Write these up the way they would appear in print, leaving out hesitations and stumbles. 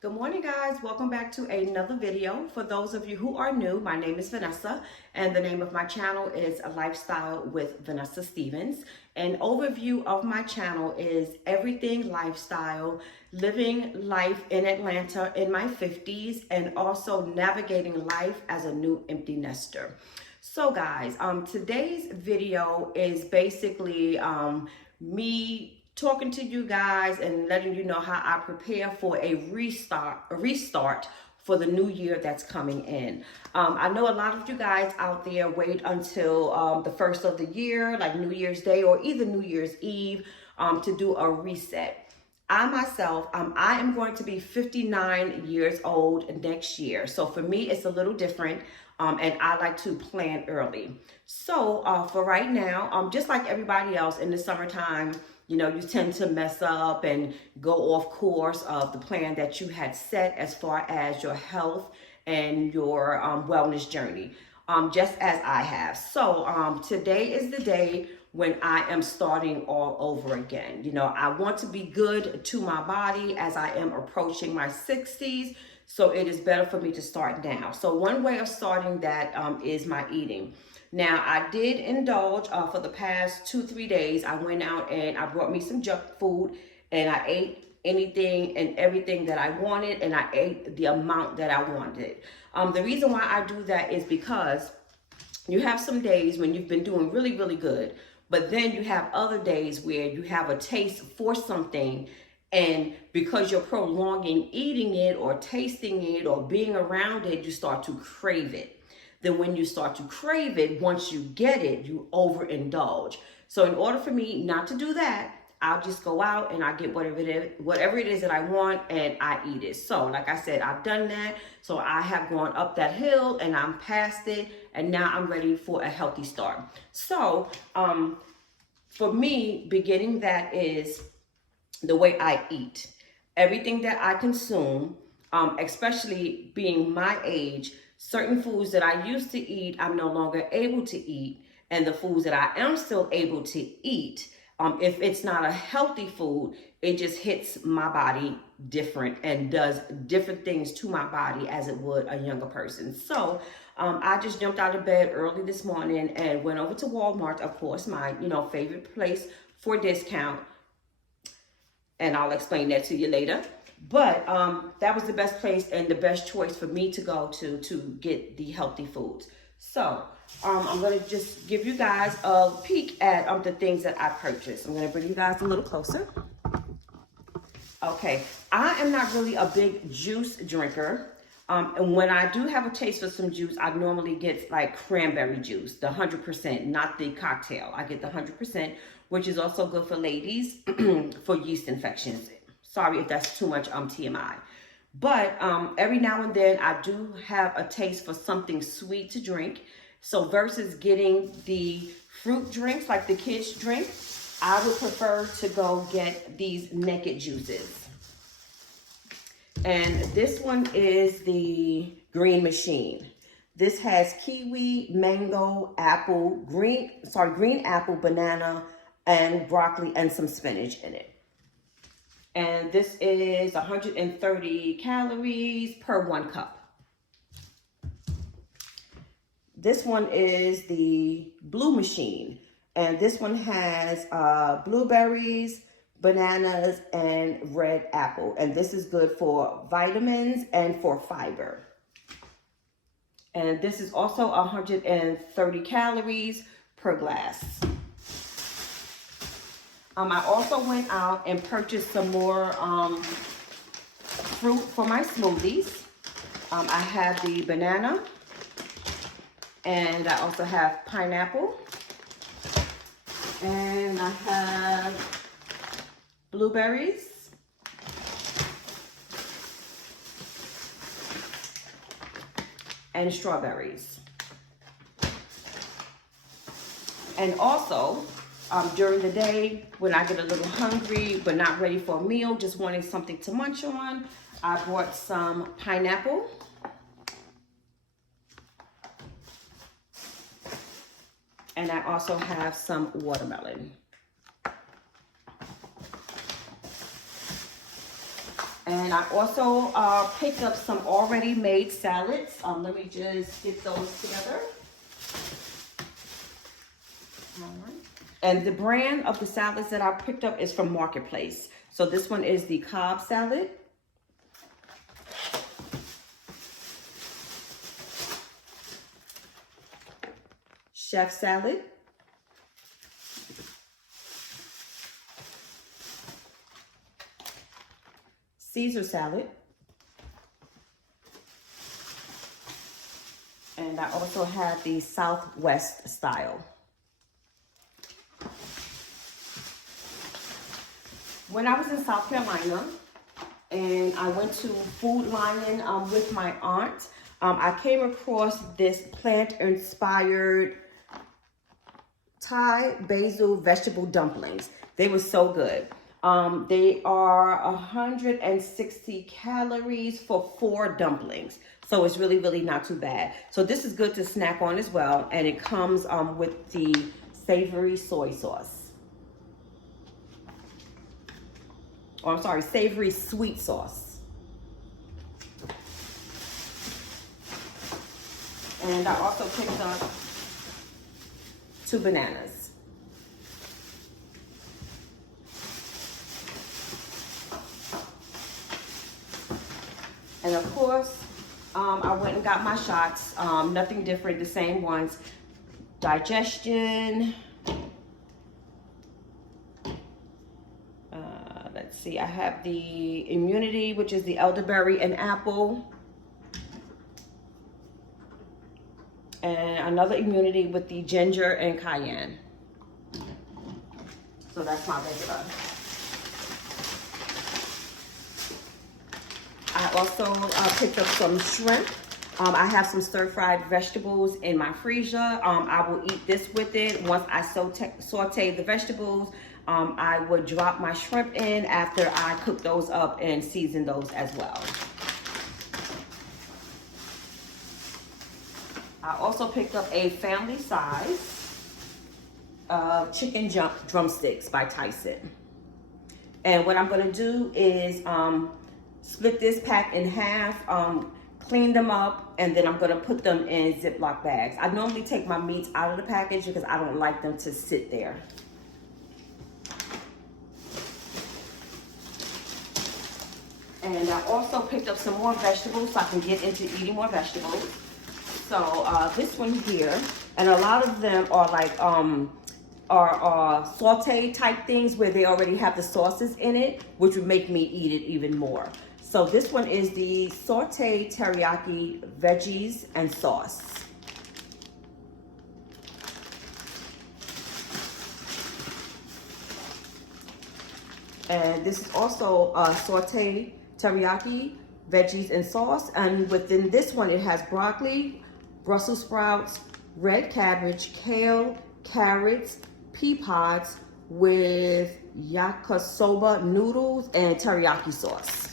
Good morning, guys. Welcome back to another video. For those of you who are new, my name is Vanessa, and the name of my channel is A Lifestyle with Vanessa Stevens. An overview of my channel is everything lifestyle, living life in Atlanta in my 50s, and also navigating life as a new empty nester. So guys, today's video is basically me talking to you guys and letting you know how I prepare for a restart for the new year that's coming in. I know a lot of you guys out there wait until the first of the year, like New Year's Day or either New Year's Eve, to do a reset. I myself, I am going to be 59 years old next year. So for me, it's a little different. And I like to plan early. So for right now, just like everybody else in the summertime, you know, you tend to mess up and go off course of the plan that you had set as far as your health and your wellness journey, just as I have. So today is the day when I am starting all over again. You know, I want to be good to my body as I am approaching my 60s. So it is better for me to start now. So one way of starting that is my eating. Now, I did indulge for the past 2-3 days. I went out and I brought me some junk food and I ate anything and everything that I wanted, and I ate the amount that I wanted. The reason why I do that is because you have some days when you've been doing really, really good, but then you have other days where you have a taste for something, and because you're prolonging eating it or tasting it or being around it, you start to crave it. Then when you start to crave it, once you get it, you overindulge. So in order for me not to do that, I'll just go out and I get whatever it is that I want, and I eat it. So like I said, I've done that. So I have gone up that hill and I'm past it, and now I'm ready for a healthy start. So for me, beginning that is the way I eat. Everything that I consume, especially being my age, certain foods that I used to eat, I'm no longer able to eat. And the foods that I am still able to eat, if it's not a healthy food, it just hits my body different and does different things to my body as it would a younger person. So I just jumped out of bed early this morning and went over to Walmart, of course, my favorite place for discount. And I'll explain that to you later. But that was the best place and the best choice for me to go to get the healthy foods. So I'm going to just give you guys a peek at the things that I purchased. I'm going to bring you guys a little closer. Okay, I am not really a big juice drinker. And when I do have a taste for some juice, I normally get like cranberry juice, the 100%, not the cocktail. I get the 100%, which is also good for ladies for yeast infections. Sorry if that's too much TMI. But every now and then I do have a taste for something sweet to drink. So versus getting the fruit drinks like the kids drink, I would prefer to go get these naked juices. And this one is the Green Machine. This has kiwi, mango, apple, green apple, banana, and broccoli and some spinach in it. And this is 130 calories per 1 cup. This one is the Blue Machine. And this one has blueberries, bananas, and red apple. And this is good for vitamins and for fiber. And this is also 130 calories per glass. I also went out and purchased some more fruit for my smoothies. I have the banana, and I also have pineapple, and I have blueberries, and strawberries. And also, during the day, when I get a little hungry but not ready for a meal, just wanting something to munch on, I bought some pineapple. And I also have some watermelon. And I also picked up some already made salads. Let me just get those together. All right. And the brand of the salads that I picked up is from Marketplace. So this one is the Cobb salad. Chef salad. Caesar salad. And I also have the Southwest style. When I was in South Carolina and I went to Food Lion with my aunt, I came across this plant-inspired Thai basil vegetable dumplings. They were so good. They are 160 calories for 4 dumplings. So it's really, really not too bad. So this is good to snack on as well. And it comes with the savory soy sauce. Or I'm sorry, savory sweet sauce. And I also picked up 2 bananas. And of course, I went and got my shots. Nothing different, the same ones. Digestion. Let's see, I have the immunity, which is the elderberry and apple. And another immunity with the ginger and cayenne. So that's my regular. I also picked up some shrimp. I have some stir-fried vegetables in my freezer. I will eat this with it. Once I saute the vegetables, I would drop my shrimp in after I cook those up and season those as well. I also picked up a family size chicken drumsticks by Tyson. And what I'm gonna do is split this pack in half, clean them up, and then I'm gonna put them in Ziploc bags. I normally take my meats out of the package because I don't like them to sit there. And I also picked up some more vegetables so I can get into eating more vegetables. So this one here, and a lot of them are like are saute type things where they already have the sauces in it, which would make me eat it even more. So this one is the sauteed teriyaki veggies and sauce. And this is also sauteed teriyaki veggies and sauce. And within this one, it has broccoli, Brussels sprouts, red cabbage, kale, carrots, pea pods with yakisoba noodles and teriyaki sauce.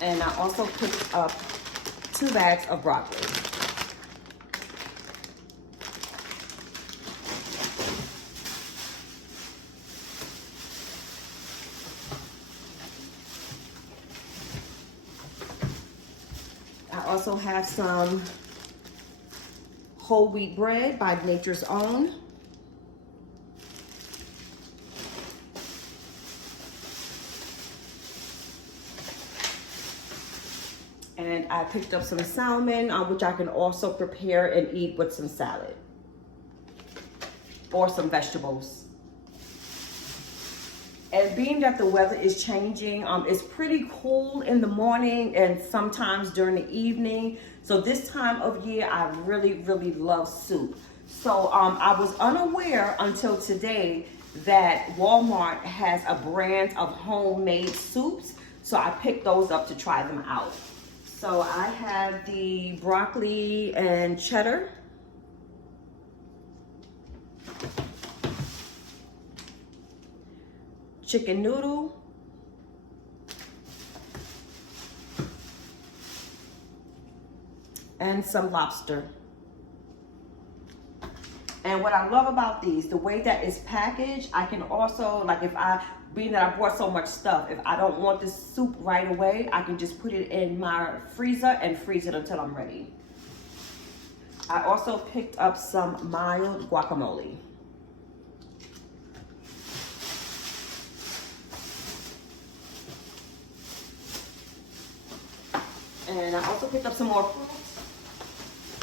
And I also picked up 2 bags of broccoli. I also have some whole wheat bread by Nature's Own. And I picked up some salmon, which I can also prepare and eat with some salad or some vegetables. And being that the weather is changing, it's pretty cool in the morning and sometimes during the evening. So this time of year, I really, really love soup. So I was unaware until today that Walmart has a brand of homemade soups. So I picked those up to try them out. So I have the broccoli and cheddar. Chicken noodle. and some lobster. And what I love about these, the way that it's packaged, I can also, like being that I bought so much stuff, if I don't want this soup right away, I can just put it in my freezer and freeze it until I'm ready. I also picked up some mild guacamole. And I also picked up some more fruit.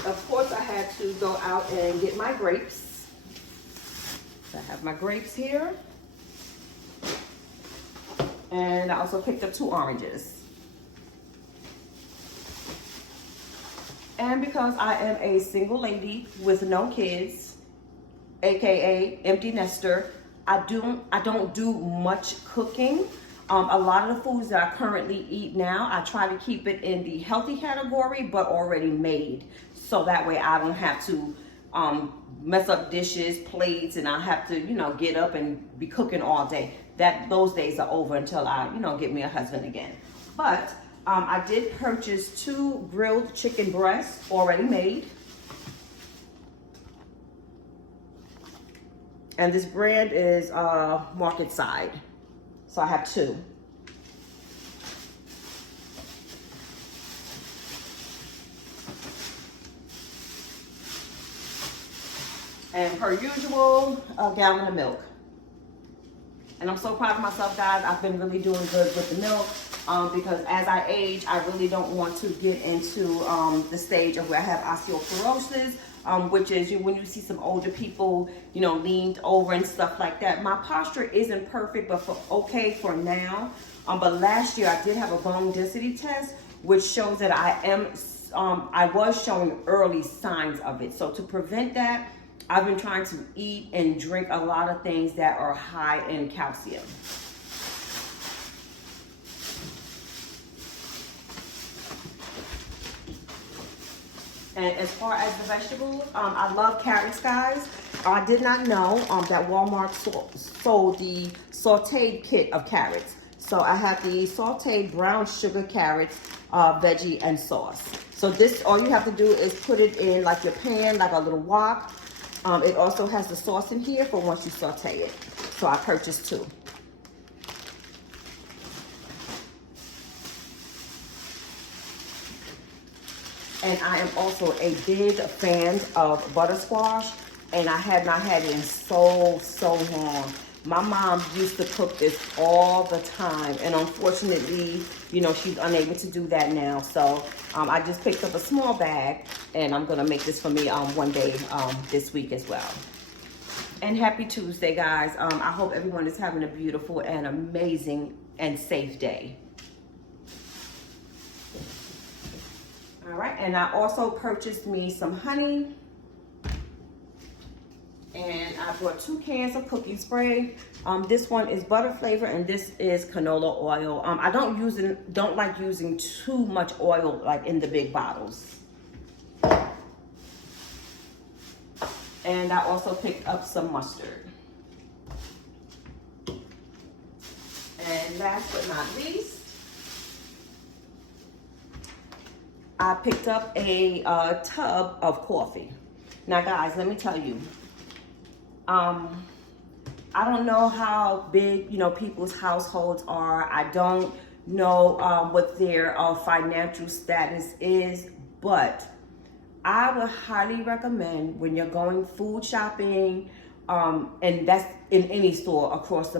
Of course, I had to go out and get my grapes. So I have my grapes here. And I also picked up 2 oranges. And because I am a single lady with no kids, aka empty nester, I don't do much cooking. A lot of the foods that I currently eat now, I try to keep it in the healthy category, but already made. So that way I don't have to mess up dishes, plates, and I have to, get up and be cooking all day. Those days are over until I, get me a husband again. But I did purchase 2 grilled chicken breasts already made. And this brand is Market Side. So I have 2. And per usual, a gallon of milk. And I'm so proud of myself, guys. I've been really doing good with the milk because as I age, I really don't want to get into the stage of where I have osteoporosis, which is when you see some older people, leaned over and stuff like that. My posture isn't perfect, but okay for now. But last year I did have a bone density test, which shows that I was showing early signs of it. So to prevent that, I've been trying to eat and drink a lot of things that are high in calcium. And as far as the vegetables, I love carrots, guys. I did not know that Walmart sold the sauteed kit of carrots. So I have the sauteed brown sugar carrots, veggie and sauce. So this, all you have to do is put it in like your pan, like a little wok. It also has the sauce in here for once you saute it. So I purchased 2. And I am also a big fan of butter squash, and I have not had it in so long. My mom used to cook this all the time, and unfortunately, she's unable to do that now. So I just picked up a small bag, and I'm gonna make this for me one day this week as well. And happy Tuesday, guys. I hope everyone is having a beautiful and amazing and safe day. All right, and I also purchased me some honey. And I bought 2 cans of cooking spray. This one is butter flavor, and this is canola oil. I don't like using too much oil like in the big bottles. And I also picked up some mustard. And last but not least, I picked up a tub of coffee. Now, guys, let me tell you. I don't know how big, people's households are. I don't know what their financial status is, but I would highly recommend when you're going food shopping, and that's in any store across the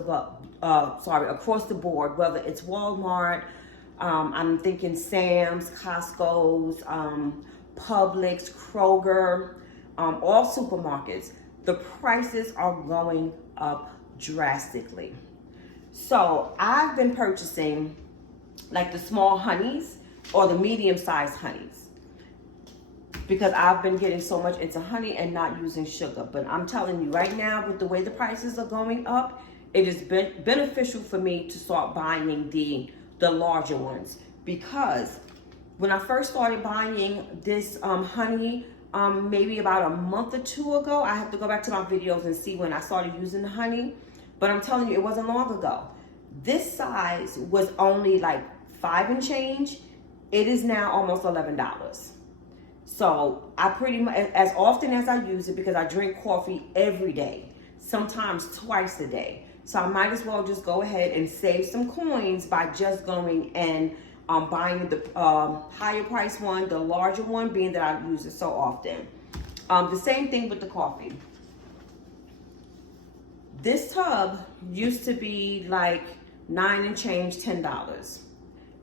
board, whether it's Walmart, I'm thinking Sam's, Costco's, Publix, Kroger, all supermarkets. The prices are going up drastically. So I've been purchasing like the small honeys or the medium-sized honeys because I've been getting so much into honey and not using sugar. But I'm telling you right now, with the way the prices are going up, it has been beneficial for me to start buying the larger ones, because when I first started buying this honey, maybe about a month or 2 ago, I have to go back to my videos and see when I started using the honey, but I'm telling you, it wasn't long ago. This size was only like $5 and change. It is now almost $11. So I pretty much, as often as I use it, because I drink coffee every day, sometimes twice a day. So I might as well just go ahead and save some coins by just going and buying the higher price one, the larger one, being that I use it so often. The same thing with the coffee. This tub used to be like $9 and change, $10.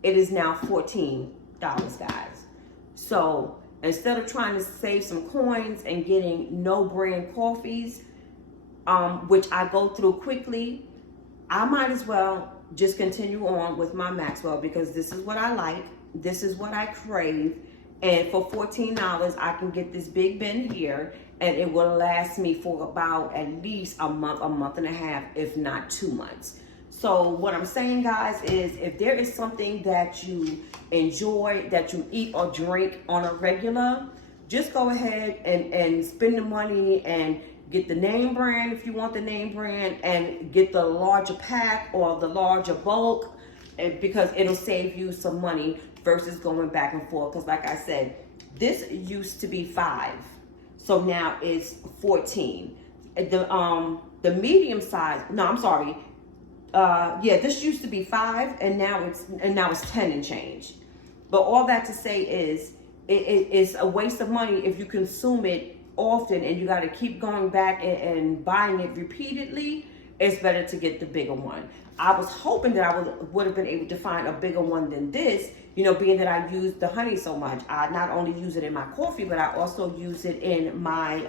It is now $14, guys. So instead of trying to save some coins and getting no brand coffees, which I go through quickly, I might as well just continue on with my Maxwell, because this is what I like. This is what I crave. And for $14, I can get this big bin here, and it will last me for about at least a month and a half, if not 2 months. So what I'm saying, guys, is if there is something that you enjoy, that you eat or drink on a regular, just go ahead and spend the money and get the name brand if you want the name brand, and get the larger pack or the larger bulk, because it'll save you some money versus going back and forth. Because like I said, this used to be $5, so now it's $14. The medium size, no, I'm sorry. Yeah, this used to be $5, and now it's 10 and change. But all that to say is, it's a waste of money if you consume it often and you got to keep going back and buying it repeatedly. It's better to get the bigger one. I was hoping that I would have been able to find a bigger one than this, you know, being that I use the honey so much. I not only use it in my coffee, but I also use it in my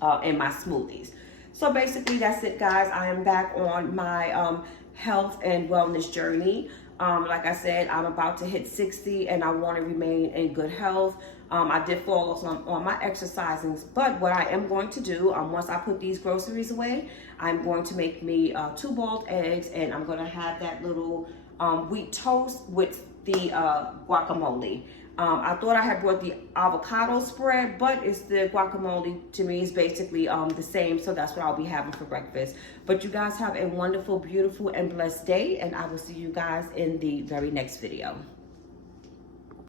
smoothies. So basically that's it, guys. I am back on my health and wellness journey. Like I said, I'm about to hit 60 and I want to remain in good health. I did fall off on my exercising, but what I am going to do, once I put these groceries away, I'm going to make me 2 boiled eggs, and I'm going to have that little wheat toast with the guacamole. I thought I had brought the avocado spread, but it's the guacamole. To me is basically the same, so that's what I'll be having for breakfast. But you guys have a wonderful, beautiful, and blessed day, and I will see you guys in the very next video.